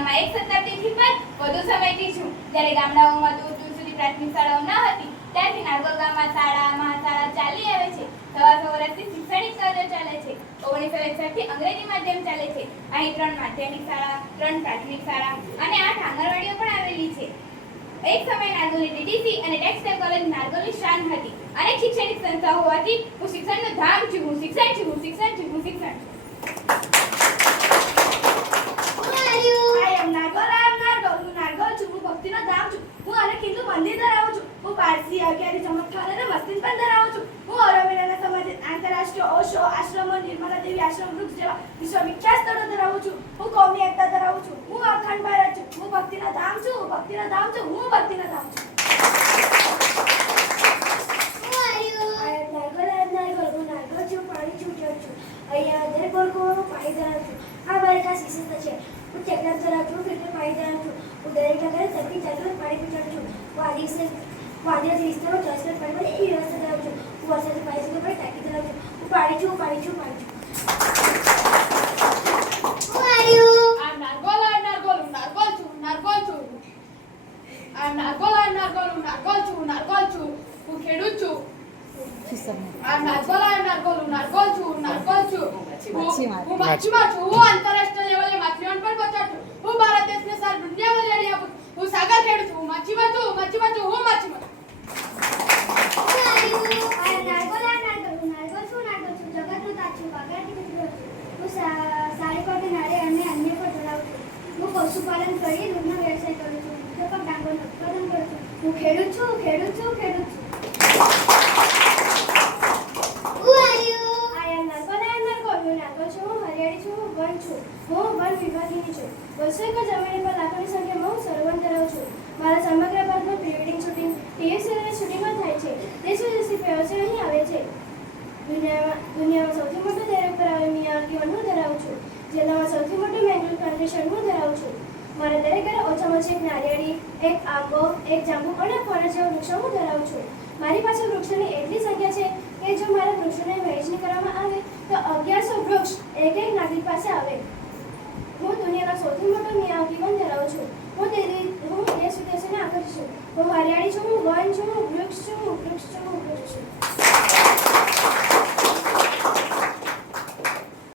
ગામમાં એક શતાબ્દીથી પણ વધુ સમયથી છું. જ્યારે ગામડાઓમાં દૂર દૂર સુધી પ્રાથમિક શાળાઓ ન હતી, ત્યારથી નારગોલ ગામમાં શાળા મહાશાળા ચાલી આવે છે. સવા વર્ષથી શૈક્ષણિક કાર્ય ચાલે છે. 1961 થી અંગ્રેજી માધ્યમ ચાલે છે. અહીં 3 માધ્યમિક શાળા, 3 પ્રાથમિક શાળા અને 8 આંગણવાડીઓ પણ આવેલી છે. એક સમયે નારગોલની ડીડીસી અને ટેક્સટાઇલ કોલેજ નારગોલની શાન હતી. અનેક શૈક્ષણિક સંસ્થાઓ હોવાથી હું શિક્ષણનું ધામ છું. હું શિક્ષણ છું. હું શિક્ષણ છું. હું શિક્ષણ છું. પારસી અગિયારી ચમત્કાર અને મસ્તિન પણ ધરાવું છું. હું ઓરોમિલાના સમાજે આંતરરાષ્ટ્રીય ઓશો આશ્રમો, નિર્મલા દેવી આશ્રમ વૃક્ષ જેવા વિશ્વવિખ્યાત સ્થળો ધરાવું છું. હું કોમી એકતા ધરાવું છું. હું અખંડ ભારત છું. હું ભક્તિના ધામ છું. હું ભક્તિના ધામ છું. હું ભક્તિના ધામ છું. હું ચેકઅપ ધરાવું છું. ફિલ્ટર પાણી ધરાવું છું. હું દરેક પ્રકારે સરખી ચાલુ પાણી પીચાડું છું. હું આદિવાસી વિસ્તારમાં ચોસકટ પાણી એ વ્યવસ્થા ધરાવું છું. હું વરસાદી પાણી સુધી પણ ટાંકી ધરાવું છું. હું પાણી છું. પાણી છું. પાણી છું. હું ખેડૂત છું. હું માછીમાર છું. હું આંતરરાષ્ટ્રીય લેવલે માછલીઓ પણ પહોંચાડું છું. હું ભારત દેશને સાર દુનિયામાં લડી આપું. હું સાગર ખેડૂત છું. હું માછીમાર છું. હું માછીમાર છું. હું માછીમાર. પશુપાલન કરી દૂધનો વ્યવસાય કરું છું. મુખ્ય પાક ડાંગરનું ઉત્પાદન કરું છું. હું ખેડૂત છું. ખેડૂત છું. ખેડૂત છું. હું વન વિભાગીની છું. 200 એકર જમીન પર લાખોની સંખ્યામાં હું સરોવર ધરાવું છું. મારા સમગ્ર ભારતમાં પ્રી વેડિંગ શૂટિંગ ટીવી સિરિયલની શૂટિંગમાં થાય છે. દેશ વિદેશી વ્યવસાય અહીં આવે છે. દુનિયામાં સૌથી મોટું દરિયા પર આવેલ મિયાવાકી વન હું ધરાવું છું. જિલ્લામાં સૌથી મોટું મેંગ્રોવ પ્લાન્ટેશન હું ધરાવું છું. મારા દરેક ઘરે ઓછામાં ઓછી એક નારિયેળી, એક આંબો, એક જાંબુ અને ફણસ જેવા વૃક્ષો હું ધરાવું છું. મારી પાસે વૃક્ષોની એટલી સંખ્યા છે કે જો મારા વૃક્ષોને વહેંચણી કરવામાં આવે તો 1100 વૃક્ષ એક નાગરિક પાસે આવે. હું દુનિયાના સૌથી મોટો મિયાવાકી વન ધરાવું છું. હું દેશ વિદેશોને આકર્ષું છું. હું હરિયાળી છું. હું વન છું. હું વૃક્ષ છું. હું વૃક્ષ છું. હું વૃક્ષ છું.